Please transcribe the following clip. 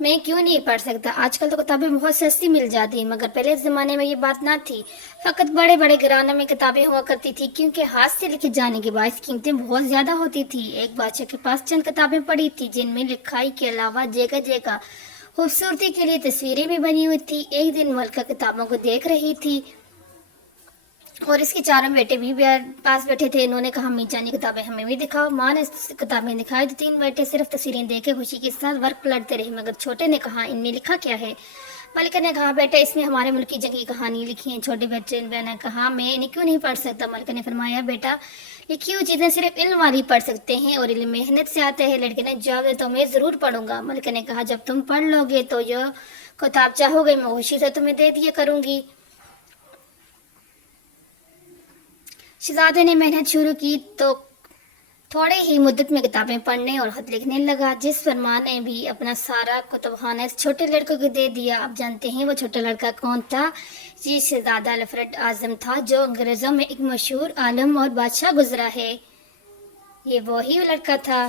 میں کیوں نہیں پڑھ سکتا؟ آج کل تو کتابیں بہت سستی مل جاتی ہیں، مگر پہلے زمانے میں یہ بات نہ تھی۔ فقط بڑے بڑے گھرانوں میں کتابیں ہوا کرتی تھی، کیونکہ ہاتھ سے لکھے جانے کے باعث قیمتیں بہت زیادہ ہوتی تھی۔ ایک بادشاہ کے پاس چند کتابیں پڑی تھی، جن میں لکھائی کے علاوہ جگہ جگہ خوبصورتی کے لیے تصویریں بھی بنی ہوئی تھی۔ ایک دن ملکہ کتابوں کو دیکھ رہی تھی اور اس کے چاروں بیٹے بھی پاس بیٹھے تھے۔ انہوں نے کہا، امی جان، یہ کتابیں ہمیں بھی دکھاؤ۔ ماں نے کتابیں دکھائی تو تین بیٹے صرف تصویریں دیکھ کے خوشی کے ساتھ ورق پلٹتے رہے، مگر چھوٹے نے کہا، ان میں لکھا کیا ہے؟ ملکہ نے کہا، بیٹا، اس میں ہمارے ملک کی جنگی کہانی لکھی ہیں۔ چھوٹے بچے نے کہا، میں انہیں کیوں نہیں پڑھ سکتا؟ ملکہ نے فرمایا، بیٹا، لکھی ہوئی چیزیں صرف علم والی پڑھ سکتے ہیں، اور علم محنت سے آتے ہیں۔ لڑکے نے جواب دیا، تو میں ضرور پڑھوں گا۔ ملکہ نے کہا، جب تم پڑھ لو گے تو جو کتاب چاہو گے میں خوشی سے تمہیں دے دیا کروں گی۔ شہزادے نے محنت شروع کی تو تھوڑے ہی مدت میں کتابیں پڑھنے اور خط لکھنے لگا، جس پر ماں نے بھی اپنا سارا کتب خانہ اس چھوٹے لڑکے کو دے دیا۔ اب جانتے ہیں وہ چھوٹا لڑکا کون تھا؟ جی، شہزادہ الفریڈ اعظم تھا، جو انگریزوں میں ایک مشہور عالم اور بادشاہ گزرا ہے۔ یہ وہی لڑکا تھا